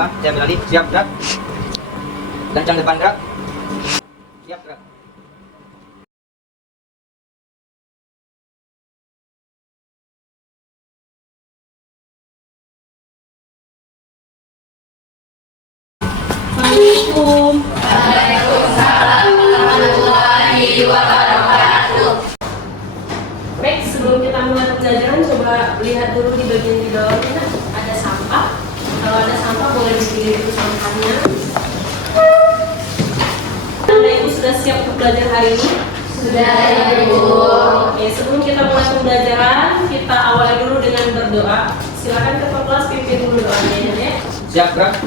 depan, saya ambil alih. Siap, gerak. Lancang depan, gerak. Siap, gerak. Assalamualaikum. Waalaikumsalam warahmatullahi wabarakatuh. Baik, sebelum kita mulai pembelajaran, coba lihat dulu di bagian di bawahnya ada sampah. Kalau ada sampah boleh dipilih itu sampahnya. Anda Ibu sudah siap untuk belajar hari ini? Sudah, Ibu. Oke, sebelum kita mulai pembelajaran, kita awali dulu dengan berdoa. Silakan ketua kelas pimpin dulu doanya ya. Siap, gerak.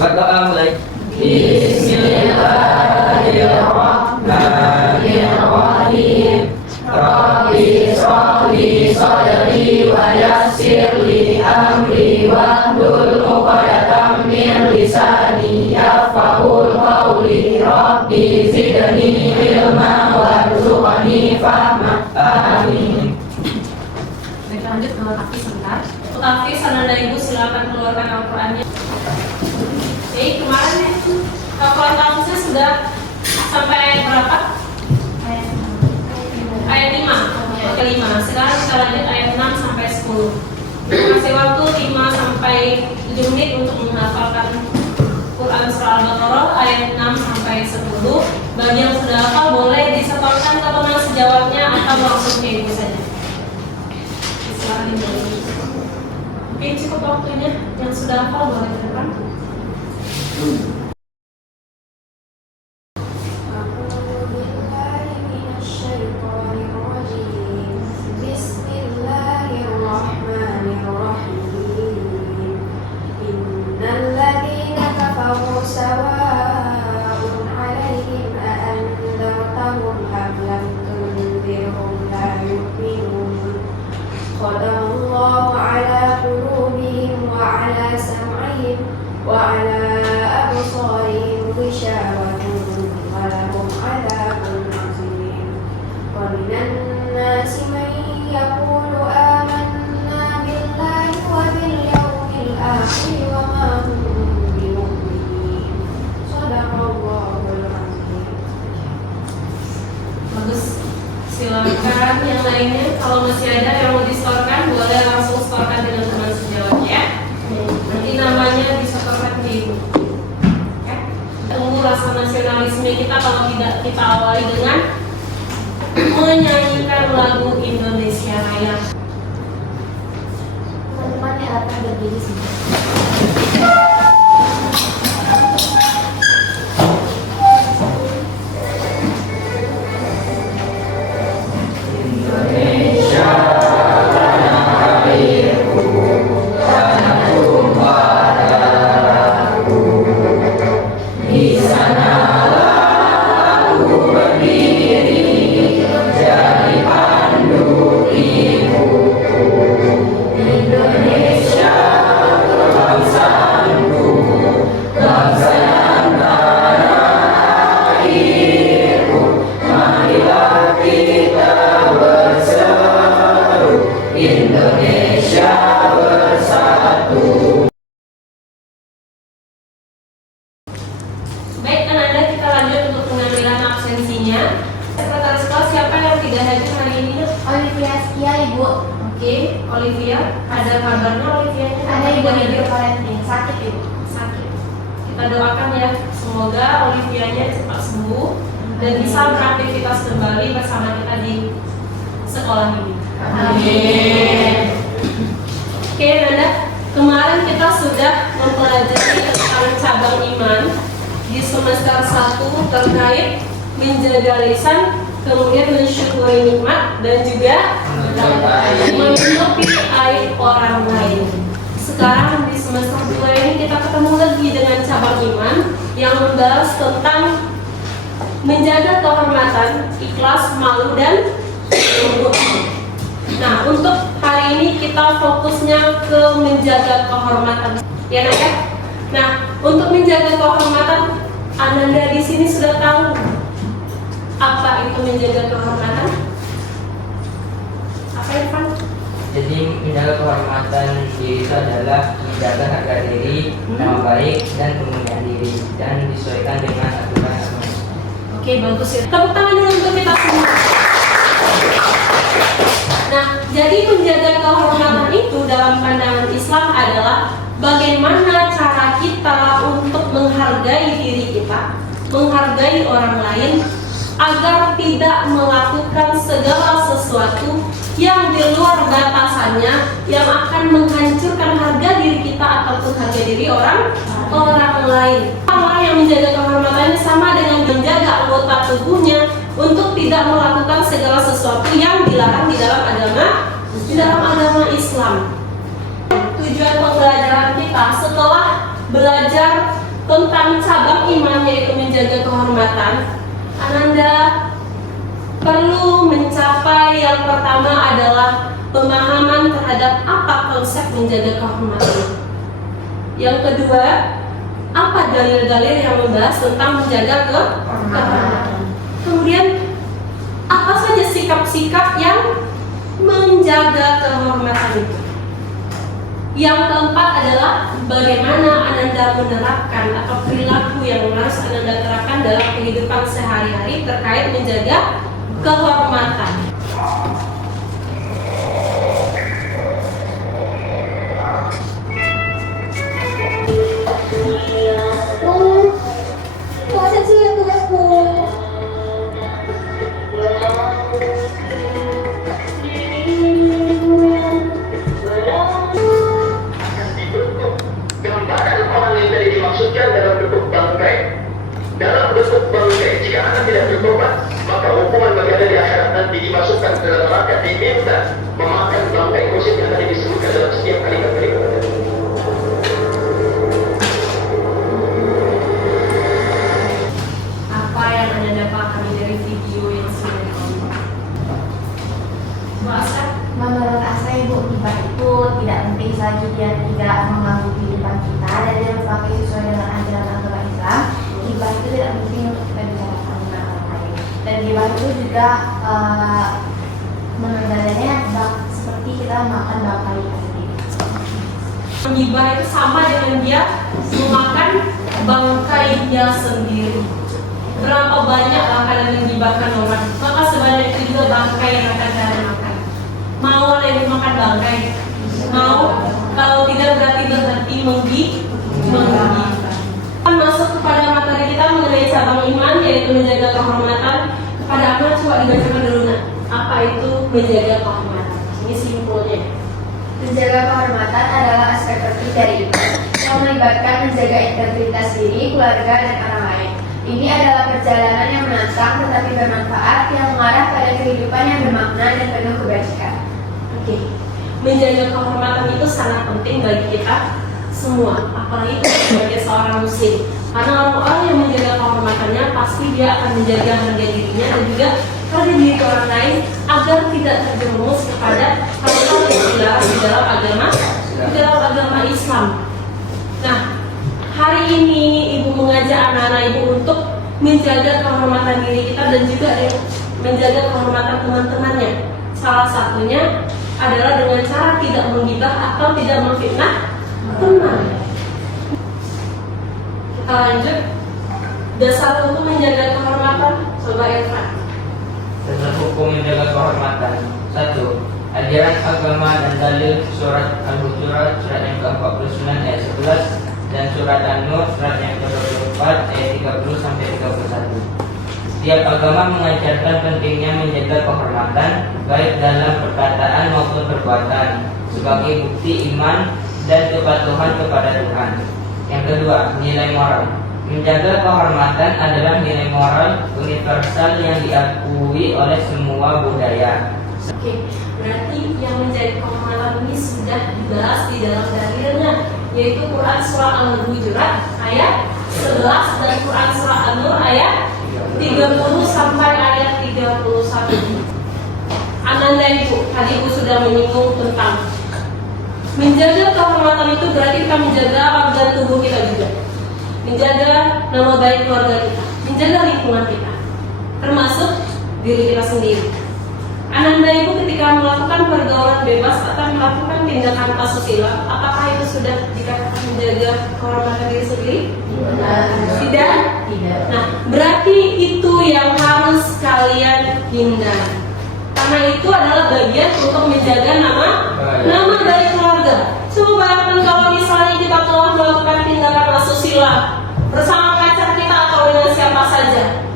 Berdoa mulai. Bismillahirrahmanirrahim. Rabbi shrahli sadri wa yassirli amri wahlul 'uqdatam min lisani yafqahul qawli. Rabbi zidni ilma warzuqni fahma. Amin. Baik, lanjut ke Hafiz sebentar. Untuk Hafiz, Anda Ibu silakan keluarkan Al-Qur'annya. Oke, kemarin ya, Al-Quran Hafiznya sudah sampai berapa? Ayat 5. Oke, 5. Sekarang kita lanjut ayat 6 sampai 10. Kasih waktu 5 sampai 7 menit untuk menghafalkan Quran surah Al-Baqarah ayat 6 sampai 10. Bagi yang sudah hafal boleh disetorkan ke penang sejawabnya atau langsung ke ibu saja. Silakan Ibu. Oke, cukup waktunya. Yang sudah hafal boleh ke depan. Silakan yang lainnya, kalau masih ada yang mau disetorkan boleh langsung setorkan dengan teman sejawatnya ya. Nanti namanya disetorkan ke ibu. Oke. Tunggu rasa nasionalisme kita kalau tidak kita awali dengan menyanyikan lagu Indonesia Raya. Teman-teman yang akan berdiri sini. Baik, Anda kita lanjut untuk pengambilan absensinya. Sekretaris kelas siapa yang tidak hadir hari ini? Olivia Setia, Ibu. Oke, Olivia. Ada kabarnya Olivia? Ada Ibu Ibu Valentine, sakit Ibu. Sakit. Kita doakan ya, semoga Olivianya cepat sembuh dan bisa beraktivitas kembali bersama kita di sekolah ini. Amin. Oke, Nanda. Kemarin kita sudah mempelajari tentang cabang iman di semester 1 terkait menjaga lisan, kemudian mensyukuri nikmat dan juga menutupi aib orang lain. Sekarang di semester 2 ini kita ketemu lagi dengan cabang iman yang membahas tentang menjaga kehormatan, ikhlas, malu dan lembut. Nah, untuk hari ini kita fokusnya ke menjaga kehormatan. Ya, Nak ya? Nah, untuk menjaga kehormatan, Ananda di sini sudah tahu apa itu menjaga kehormatan? Apa Irfan? Jadi menjaga kehormatan diri itu adalah menjaga harga diri, nama baik, dan kemuliaan diri, dan disesuaikan dengan aturan agama. Oke, bagus ya. Tepuk tangan dulu untuk kita semua. Nah, jadi menjaga kehormatan itu dalam pandangan Islam adalah bagaimana cara kita untuk menghargai diri kita, menghargai orang lain, agar tidak melakukan segala sesuatu yang di luar batasannya yang akan menghancurkan harga diri kita ataupun harga diri orang lain. Orang yang menjaga kehormatannya sama dengan menjaga anggota tubuhnya untuk tidak melakukan segala sesuatu yang dilarang di dalam agama Islam. Tujuan pembelajaran kita setelah belajar tentang cabang iman yaitu menjaga kehormatan, Ananda perlu mencapai yang pertama adalah pemahaman terhadap apa konsep menjaga kehormatan. Yang kedua, apa dalil-dalil yang membahas tentang menjaga kehormatan. Kemudian, apa saja sikap-sikap yang menjaga kehormatan itu. Yang keempat adalah bagaimana Ananda menerapkan atau perilaku yang harus Ananda terapkan dalam kehidupan sehari-hari terkait menjaga kehormatan. Dalam bentuk bangkai, jika anak tidak bertobat, maka hukuman bagi anda di akhirat nanti dimasukkan ke dalam neraka, diminta memakan bangkai khusus yang tadi disebutkan dalam setiap kalimat-kalimat. Apa yang Anda dapatkan dari video yang sudah ditonton? Bahasa? Menurut Asa, Ibu, hibah itu tidak penting selagi dia tidak mengganggu kehidupan kita dan dia berpakai sesuai dengan ajaran agama Islam. Hibah itu tidak penting untuk kita bicarakan dengan orang lain. Dan hibah itu juga menurut adanya seperti kita makan bangkai sendiri. Hibah itu sama dengan dia memakan bangkainya sendiri. Berapa banyak kalian menghibahkan orang, maka sebanyak itu juga bangkai yang akan kalian makan. Mau kalian makan bangkai? Mau? Kalau tidak berarti berhenti menggibah. Masuk kepada materi kita mengenai cabang iman yaitu menjaga kehormatan. Kepada Ahmad coba dibacakan dulu nak. Apa itu menjaga kehormatan? Ini simpulnya. Menjaga kehormatan adalah aspek penting dari iman yang melibatkan menjaga integritas diri, keluarga, dan orang lain. Ini adalah perjalanan yang menantang tetapi bermanfaat yang mengarah pada kehidupan yang bermakna dan penuh kebajikan. Oke. Menjaga kehormatan itu sangat penting bagi kita semua, apalagi sebagai seorang muslim. Karena orang-orang yang menjaga kehormatannya pasti dia akan menjaga harga dirinya dan juga harga diri orang lain agar tidak terjerumus kepada hal-hal yang dilarang di dalam agama Islam. Nah, hari ini Ibu mengajak anak-anak Ibu untuk menjaga kehormatan diri kita dan juga menjaga kehormatan teman-temannya. Salah satunya adalah dengan cara tidak menggibah atau tidak memfitnah teman. Kita lanjut. Dasar hukum menjaga kehormatan. Coba Irfan. Dasar hukum menjaga kehormatan. 1. Ajaran agama dan dalil surat Al-Hujurat surat yang ke-49 ayat 11 dan surat An-Nur surat yang ke-24 ayat 30 sampai 31. Setiap agama mengajarkan pentingnya menjaga kehormatan baik dalam perkataan maupun perbuatan sebagai bukti iman dan kepatuhan kepada Tuhan. Yang kedua, nilai moral. Menjaga kehormatan adalah nilai moral universal yang diakui oleh semua budaya. Oke, berarti yang menjadi kehormatan ini sudah dibahas di dalam dalilnya, yaitu Quran surah Al-Hujurat ayat 11 dan Quran surah An-Nur ayat 30 sampai ayat 31. Ananda Ibu, tadi Ibu sudah menyinggung tentang menjaga kehormatan itu berarti kita menjaga organ tubuh kita juga, menjaga nama baik keluarga kita, menjaga lingkungan kita, termasuk diri kita sendiri. Ananda Ibu ketika melakukan pergaulan bebas atau melakukan tindakan asusila, apakah Apakah itu sudah dikatakan menjaga kehormatan diri sendiri? Tidak. Nah, berarti itu yang harus kalian hindari. Karena itu adalah bagian untuk menjaga nama dari keluarga. Coba bayangkan kalau misalnya kita telah melakukan tindakan asusila bersama pacar kita atau dengan siapa saja,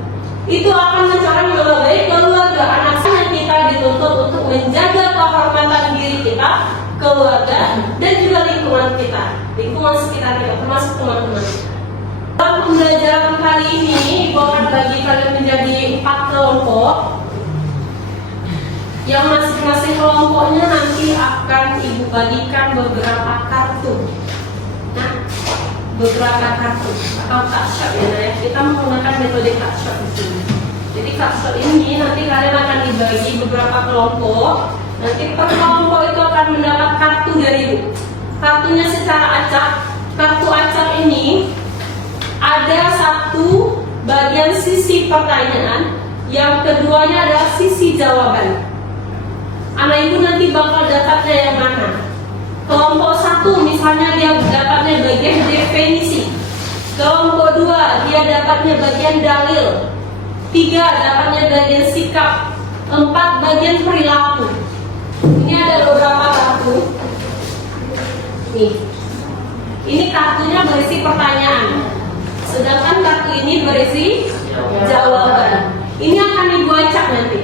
itu akan mencoreng nama baik keluarga. Anak yang kita dituntut untuk menjaga kehormatan diri kita, keluarga, dan juga lingkungan kita, lingkungan sekitar kita, termasuk teman-teman. Dalam pembelajaran kali ini, Ibu akan bagi kalian menjadi 4 kelompok. Yang masing-masing kelompoknya nanti akan Ibu bagikan beberapa kartu. Nah, beberapa kartu atau card ya. Kita menggunakan metode card di sini. Jadi card ini nanti kalian akan dibagi beberapa kelompok. Nanti per kelompok itu akan mendapat kartu dari Ibu. Kartunya secara acak. Kartu acak ini ada satu bagian sisi pertanyaan, yang keduanya adalah sisi jawaban. Anak ibu nanti bakal dapatnya yang mana? Kelompok 1 misalnya dia dapatnya bagian definisi. Kelompok 2 dia dapatnya bagian dalil. 3 dapatnya bagian sikap. 4 bagian perilaku. Ini ada beberapa kartu. Nih. Ini kartunya berisi pertanyaan. Sedangkan kartu ini berisi jawaban. Ini akan Ibu acak nanti.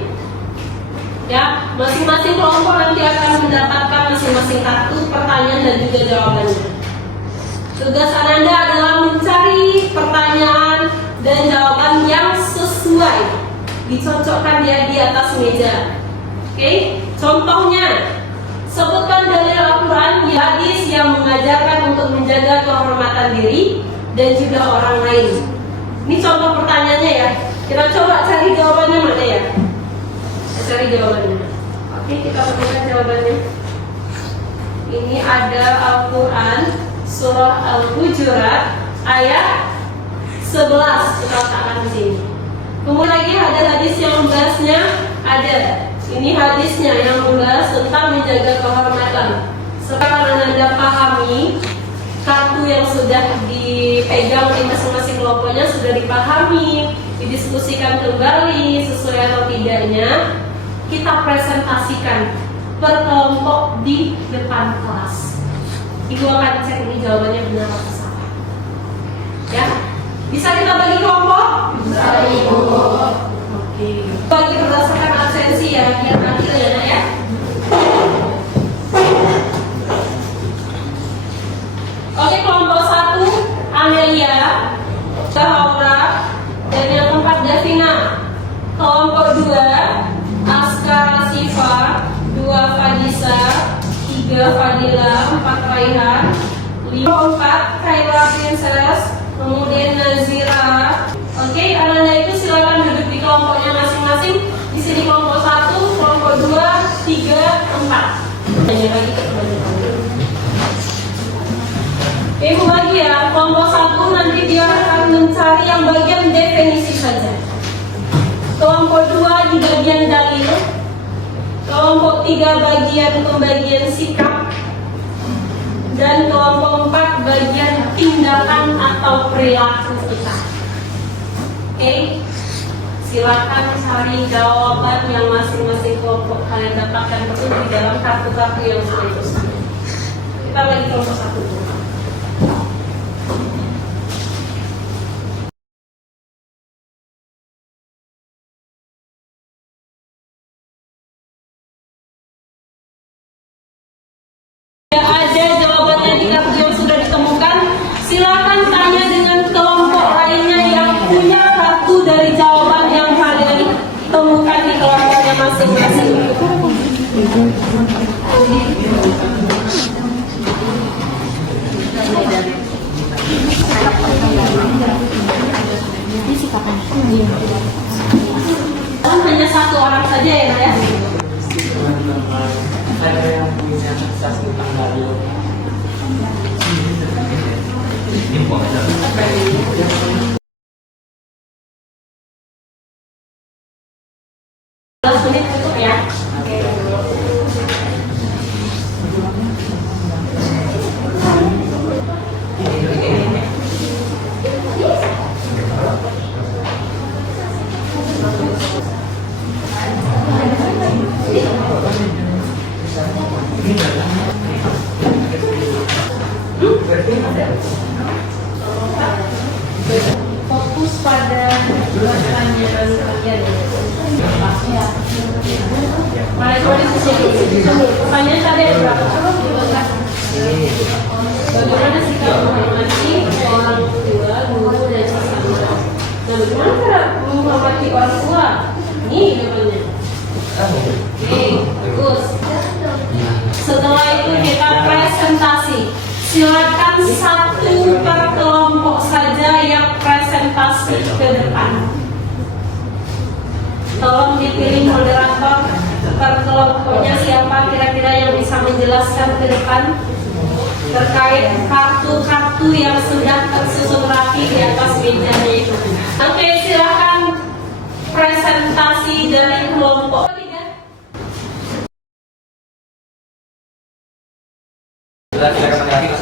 Ya, masing-masing kelompok nanti akan mendapatkan masing-masing kartu pertanyaan dan juga jawabannya. Tugas Ananda adalah mencari pertanyaan dan jawaban yang sesuai, dicocokkan dia di atas meja. Oke, contohnya sebutkan dalil Al-Quran, hadis yang mengajarkan untuk menjaga kehormatan diri dan juga orang lain. Ini contoh pertanyaannya ya. Kita coba cari jawabannya mana ya? Cari jawabannya. Oke, kita berikan jawabannya. Ini ada Al-Quran surah Al-Hujurat ayat 11 kita letakkan di sini. Kemudian lagi ada hadis yang membahasnya, ada. Ini hadisnya yang membahas tentang menjaga kehormatan. Sekarang Anda pahami kartu yang sudah dipegang di masing-masing kelompoknya sudah dipahami, didiskusikan kembali sesuai atau tidaknya. Kita presentasikan per kelompok di depan kelas. Ibu akan cek ini jawabannya benar atau salah. Ya, bisa kita bagi kelompok? Bisa, Ibu. Oke. Bagi berdasarkan absensi ya, biar adil ya, Nak, ya. Oke, kelompok 1 Amelia, Zahra, dan yang keempat Davina. Kelompok 2 Askara Sifa, 2 Fadisa, 3 Fadila, 4 Raihan, 4 Kayla Princess, kemudian Nazira. Oke, Ananda itu silakan duduk di kelompoknya masing-masing. Di sini kelompok 1, kelompok 2, 3, 4. Hanya lagi ke Ibu bagi ya, kelompok 1 nanti dia akan mencari yang bagian definisi saja. Kelompok 2 di bagian dalil. Kelompok 3 bagian pembagian sikap. Dan kelompok 4 bagian tindakan atau perilaku kita. Oke, silakan cari jawaban yang masing-masing kelompok kalian dapatkan itu di dalam kartu-kartu yang sudah dituliskan. Kita bagi kelompok 1 dulu. Ada jawabannya di kartu yang sudah ditemukan. Silakan tanya dengan kelompok lainnya yang punya kartu dari jawaban yang kalian temukan di kelompoknya masing-masing. Hanya 1 orang saja ya, Nak, ya. Ada yang punya akses tentang dalil. Menit cukup ya. Oke. pertanyaan kalian ya. Mari coba diskusi. Pertanyaan tadi ada berapa? Coba dibuka. Bagaimana sikap menghormati orang tua, guru, dan sesama? Nah, bagaimana cara menghormati orang tua? Ini jawabannya. Oke, bagus. Setelah itu kita presentasi. Silakan satu per kelompok saja yang presentasi ke depan. Tolong dipilih moderator per kelompoknya siapa kira-kira yang bisa menjelaskan ke depan terkait kartu-kartu yang sudah tersusun rapi di atas mejanya itu. Oke, silakan presentasi dari kelompok.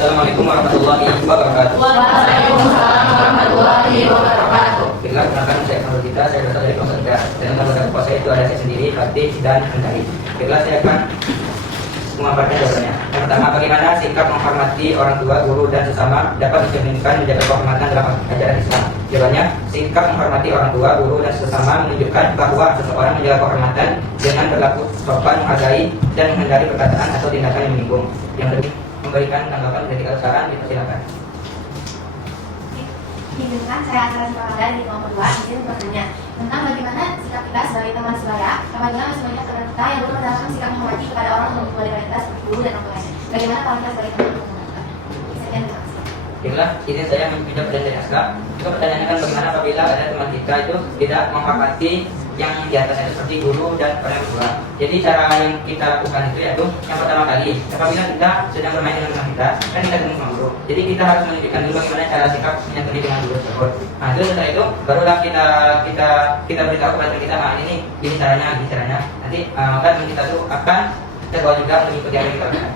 Assalamualaikum warahmatullahi wabarakatuh. Waalaikumsalam warahmatullahi wabarakatuh. Bila gunakan saya menurut kita, saya berasal dari kelompok 3. Dalam kelompok puasa itu ada saya sendiri, Fatih, dan Mentari. Bila saya akan memaparkan jawabannya. Yang pertama, bagaimana sikap menghormati orang tua, guru, dan sesama dapat mencerminkan menjaga kehormatan dalam ajaran Islam? Jawabannya, sikap menghormati orang tua, guru, dan sesama menunjukkan bahwa seseorang menjaga kehormatan dengan berlaku sopan, menghargai, dan menghindari perkataan atau tindakan yang menyinggung. Yang lebih memberikan tanggapan kritik atau saran, dipersilakan. Izinkan saya Asra Sipahadan di kelompok 2 izin bertanya tentang bagaimana sikap kita sebagai teman sebaya apabila masih banyak teman kita yang belum menerapkan sikap menghormati kepada orang yang lebih daripada kita seperti guru dan orang lain. Bagaimana kalau kita sebagai teman menghormati? Sekian, terima kasih. Inilah izin saya menjawab pertanyaan dari Asra. Juga pertanyaannya kan bagaimana apabila ada teman kita itu tidak menghormati yang di atasnya seperti guru dan orang tua. Jadi cara yang kita lakukan itu yaitu yang pertama kali apabila kita sedang bermain dengan teman kita kan kita ketemu sama guru. Jadi kita harus menunjukkan dulu bagaimana cara sikap menyantuni dengan guru tersebut. Nah itu setelah itu barulah kita beritahu kepada teman kita, nah ini caranya, ini caranya. Nanti maka teman kita itu akan terbawa juga mengikuti apa yang kita lakukan.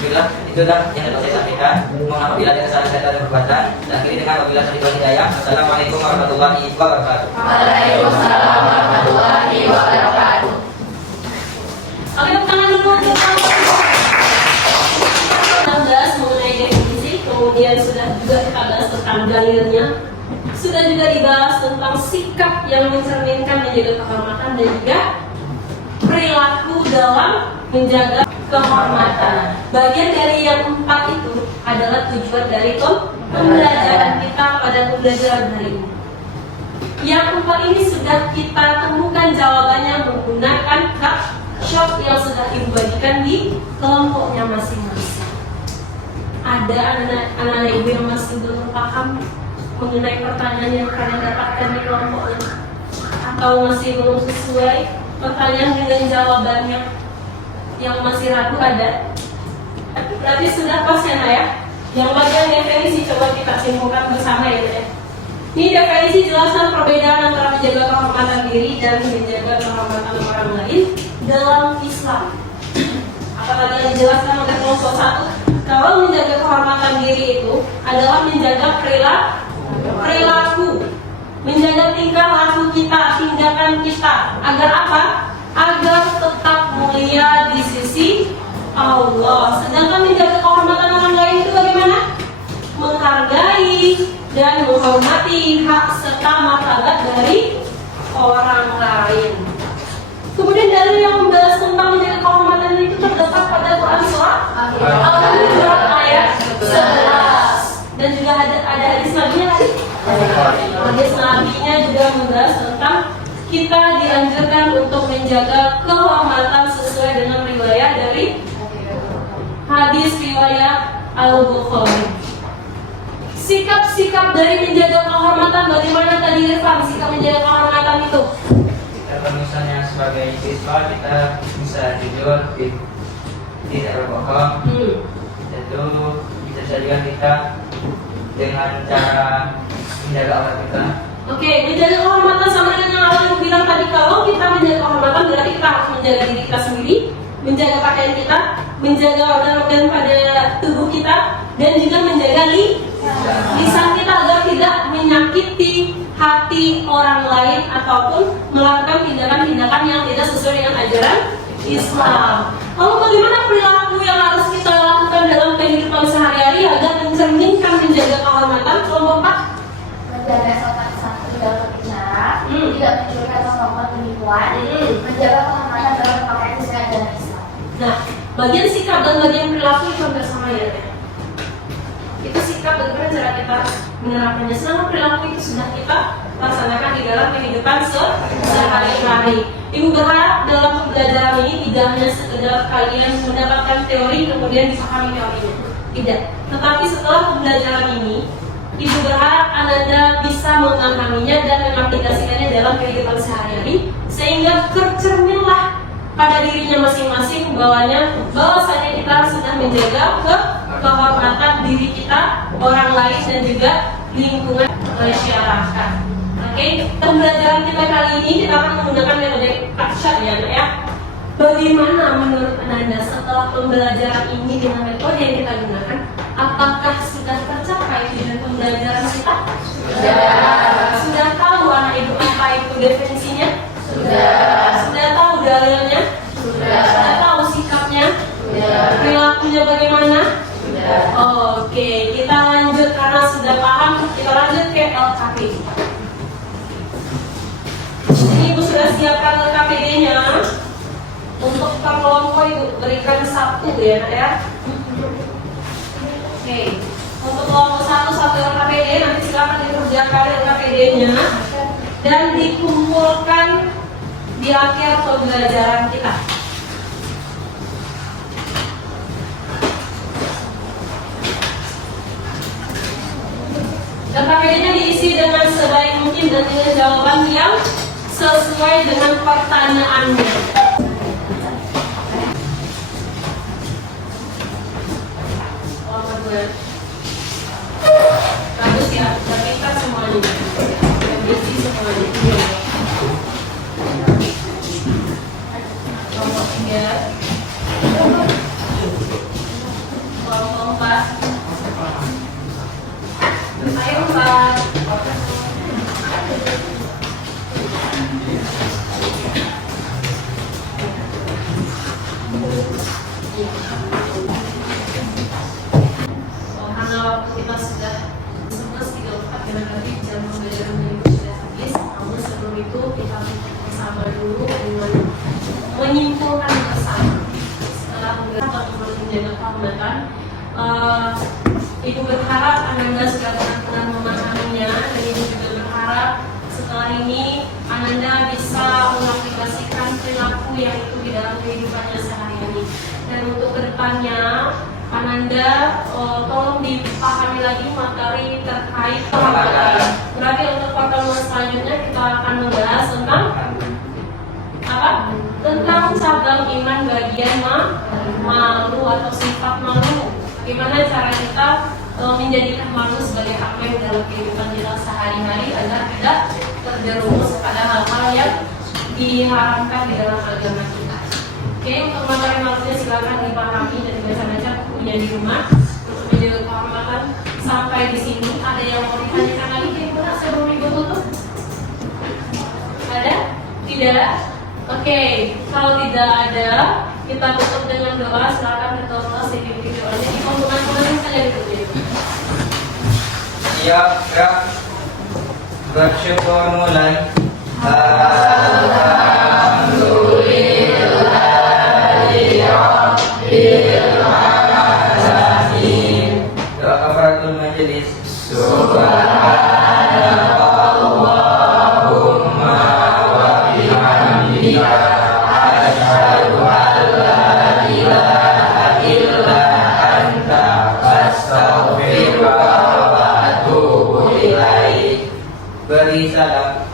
Bila itulah yang dapat saya sampaikan. Mohon apabila ada kesalahan kata dan perbuatan. Dan akhiri dengan apabila saya diberi hidayah. Assalamualaikum warahmatullahi wabarakatuh. Waalaikumsalam warahmatullahi wabarakatuh. Oke, tangan dulu. 16 mengenai definisi, kemudian sudah juga kita bahas tentang dalilnya. Sudah juga dibahas tentang sikap yang mencerminkan menjaga kehormatan dan juga perilaku dalam menjaga kehormatan. Bagian dari yang 4 itu adalah tujuan dari pembelajaran kita pada pembelajaran hari ini. Yang 4 ini sudah kita temukan jawabannya menggunakan workshop yang sudah ibu bagikan di kelompoknya masing-masing. Ada anak-anak ibu yang masih belum paham mengenai pertanyaan yang kalian dapatkan di kelompoknya, atau masih belum sesuai pertanyaan dengan jawabannya, yang masih ragu ada? Berarti sudah pas ya, Nak ya? Yang bagian definisi coba kita simpulkan bersama ya. Ini definisi jelaskan perbedaan antara menjaga kehormatan diri dan menjaga kehormatan orang lain dalam Islam. Apalagi yang dijelaskan oleh kelompok 1, kalau menjaga kehormatan diri itu adalah menjaga perilaku, menjaga tingkah laku kita, tindakan kita, agar apa? Agar tetap mulia di sisi Allah. Sedangkan menjaga kehormatan orang lain itu bagaimana? Menghargai dan menghormati hak serta martabat dari orang lain. Kemudian dari yang membahas tentang menjaga kehormatan itu terdapat pada Quran surah Al-Hujurat ayat 11. Dan juga ada hadis Nabi-nya. Hadis Nabi-nya juga membahas tentang kita dianjurkan untuk menjaga kehormatan sesuai dengan riwayat dari hadis riwayat Al-Bukhari. Sikap-sikap dari menjaga kehormatan bagaimana tadi Irfan? Sikap menjaga kehormatan itu? Kalau misalnya sebagai siswa kita bisa jujur, tidak berbohong, itu bisa saja kita dengan cara menjaga aurat kita. Oke, menjaga kehormatan sama dengan yang awal yang bilang tadi, kalau kita menjaga kehormatan berarti kita harus menjaga diri kita sendiri, menjaga pakaian kita, menjaga organ-organ pada tubuh kita, dan juga menjaga lisan kita agar tidak menyakiti hati orang lain ataupun melakukan tindakan-tindakan yang tidak sesuai dengan ajaran Islam. Lalu bagaimana perilaku yang harus kita lakukan dalam kehidupan sehari-hari agar mencerminkan menjaga kehormatan? Kelompok 4 menjaga sopan santun dalam berbicara, tidak mencuri atau melakukan penipuan, menjaga kehormatan dalam berpakaian sesuai ajaran Islam. Nah, bagian sikap dan bagian perilaku itu hampir sama ya. Itu sikap dan bagaimana cara kita menerapkannya. Selama perilaku itu sudah kita laksanakan di dalam kehidupan sehari-hari. Ibu berharap dalam pembelajaran ini tidak hanya sekedar kalian mendapatkan teori kemudian dipahami teorinya. Tidak. Tetapi setelah pembelajaran ini, Ibu berharap Ananda bisa memahaminya dan mengaplikasikannya dalam kehidupan sehari-hari sehingga tercerminlah pada dirinya masing-masing bahwasanya kita sudah menjaga kehormatan diri kita, orang lain dan juga lingkungan masyarakat. Oke, pembelajaran kita kali ini kita akan menggunakan metode Kaksha ya. Bagaimana menurut Ananda setelah pembelajaran ini dengan metode yang kita gunakan? Apakah sudah tercapai dengan pembelajaran kita? Sudah tahu anak ibu apa itu definisinya? Sudah tahu dalilnya? Sudah tahu sikapnya? Perilakunya bagaimana? Oke, kita lanjut karena sudah paham. Kita lanjut ke LKP. Ini Ibu sudah siapkan LKPD-nya. Untuk per kelompok Ibu berikan 1 ya. Oke, untuk kelompok 1 LKPD nanti silakan dikerjakan LKPD-nya dan dikumpulkan di akhir pembelajaran kita. LKPD-nya diisi dengan sebaik mungkin dan dengan jawaban yang sesuai dengan pertanyaannya. Bagus ya, tapi kan semuanya yang diisi semuanya. Kelompok 3, kelompok 4. Ayo 4. Karena waktu kita sudah 11.34 kira-kira jam pembelajaran Ibu sudah habis. Namun sebelum itu kita bersama dulu dengan menyimpulkan bersama. Setelah bagaimana menjaga kehormatan, Ibu berharap Ananda sudah benar-benar memahaminya dan Ibu juga berharap setelah ini Ananda bisa mengaplikasikan perilaku yang itu di dalam kehidupannya sehari-hari. Dan untuk kedepannya Ananda tolong dipahami lagi materi terkait kehormatan. Berarti untuk pertemuan selanjutnya kita akan membahas tentang apa? Tentang cabang iman bagian malu atau sifat malu. Bagaimana cara kita menjadikan malu sebagai aspek dalam kehidupan kita sehari-hari agar tidak terjerumus pada hal-hal yang diharamkan di dalam agama kita. Oke, untuk materi malunya silakan dipahami dan dibaca-baca bukunya di rumah untuk menjaga kehormatan. Sampai di sini ada yang mau ditanyakan lagi kira-kira sebelum Ibu tutup? Ada? Tidak? Oke, kalau tidak ada, kita tutup dengan doa. Silakan kita ulas video-videonya di komen-komen saja ditutup. Siap, gerak. Bersyukur mulai. Doa kafaratul majelis. Subhanallahumma wa bihamdika asyhadu an la ilaha illa anta astaghfiruka wa atubu ilaik. Beri salam.